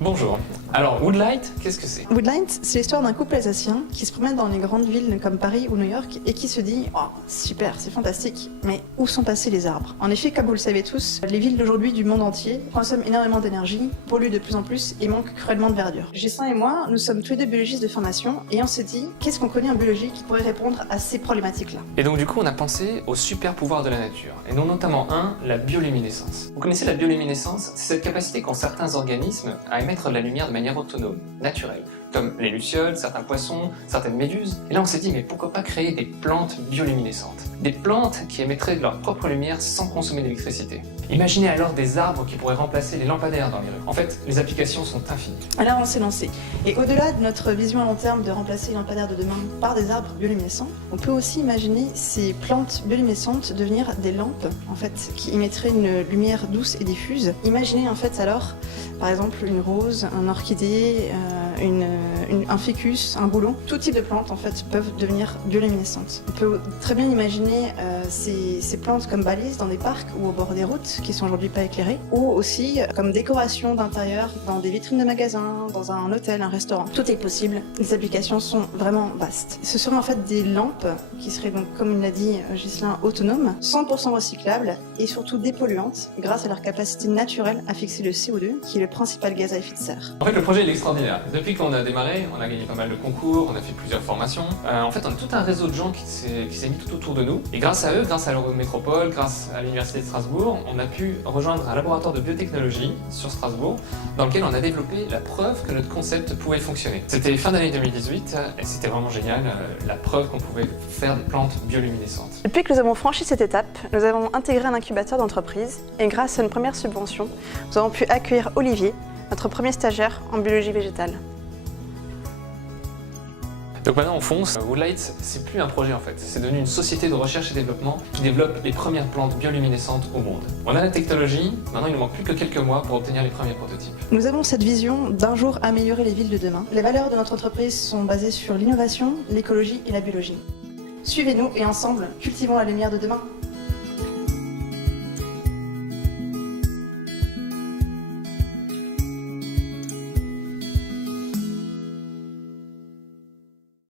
Bonjour. Alors, Woodlight, qu'est-ce que c'est? Woodlight, c'est l'histoire d'un couple alsacien qui se promène dans les grandes villes comme Paris ou New York et qui se dit « Oh, super, c'est fantastique, mais où sont passés les arbres ?» En effet, comme vous le savez tous, les villes d'aujourd'hui du monde entier consomment énormément d'énergie, polluent de plus en plus et manquent cruellement de verdure. Justin et moi, nous sommes tous les deux biologistes de formation et on s'est dit « Qu'est-ce qu'on connaît en biologie qui pourrait répondre à ces problématiques-là ?» Et donc du coup, on a pensé aux super pouvoirs de la nature, et dont notamment la bioluminescence. Vous connaissez la bioluminescence? C'est cette capacité qu'ont certains organismes à émettre de la lumière de manière autonome, naturelle, comme les lucioles, certains poissons, certaines méduses. Et là on s'est dit, mais pourquoi pas créer des plantes bioluminescentes? Des plantes qui émettraient de leur propre lumière sans consommer d'électricité. Imaginez alors des arbres qui pourraient remplacer les lampadaires dans les rues. En fait, les applications sont infinies. Alors on s'est lancé. Et au-delà de notre vision à long terme de remplacer les lampadaires de demain par des arbres bioluminescents, on peut aussi imaginer ces plantes bioluminescentes devenir des lampes, en fait, qui émettraient une lumière douce et diffuse. Imaginez en fait alors, par exemple, une rose, un orchidée, un ficus, un boulon. Tout type de plantes en fait peuvent devenir bioluminescentes. On peut très bien imaginer ces plantes comme balises dans des parcs ou au bord des routes qui sont aujourd'hui pas éclairées, ou aussi comme décoration d'intérieur dans des vitrines de magasins, dans un hôtel, un restaurant. Tout est possible. Les applications sont vraiment vastes. Ce seraient en fait des lampes qui seraient donc, comme l'a dit Ghislain, autonomes, 100% recyclables et surtout dépolluantes grâce à leur capacité naturelle à fixer le CO2 qui est le principal gaz à effet de serre. En fait, le projet il est extraordinaire. Depuis qu'on a démarré, on a gagné pas mal de concours, on a fait plusieurs formations. En fait, on a tout un réseau de gens qui s'est mis tout autour de nous. Et grâce à eux, grâce à l'Eurométropole, grâce à l'Université de Strasbourg, on a pu rejoindre un laboratoire de biotechnologie sur Strasbourg, dans lequel on a développé la preuve que notre concept pouvait fonctionner. C'était fin d'année 2018 et c'était vraiment génial, la preuve qu'on pouvait faire des plantes bioluminescentes. Depuis que nous avons franchi cette étape, nous avons intégré un incubateur d'entreprise et grâce à une première subvention, nous avons pu accueillir Olivier, notre premier stagiaire en biologie végétale. Donc maintenant on fonce. Woodlight, c'est plus un projet en fait, c'est devenu une société de recherche et développement qui développe les premières plantes bioluminescentes au monde. On a la technologie, maintenant il ne manque plus que quelques mois pour obtenir les premiers prototypes. Nous avons cette vision d'un jour améliorer les villes de demain. Les valeurs de notre entreprise sont basées sur l'innovation, l'écologie et la biologie. Suivez-nous et ensemble, cultivons la lumière de demain.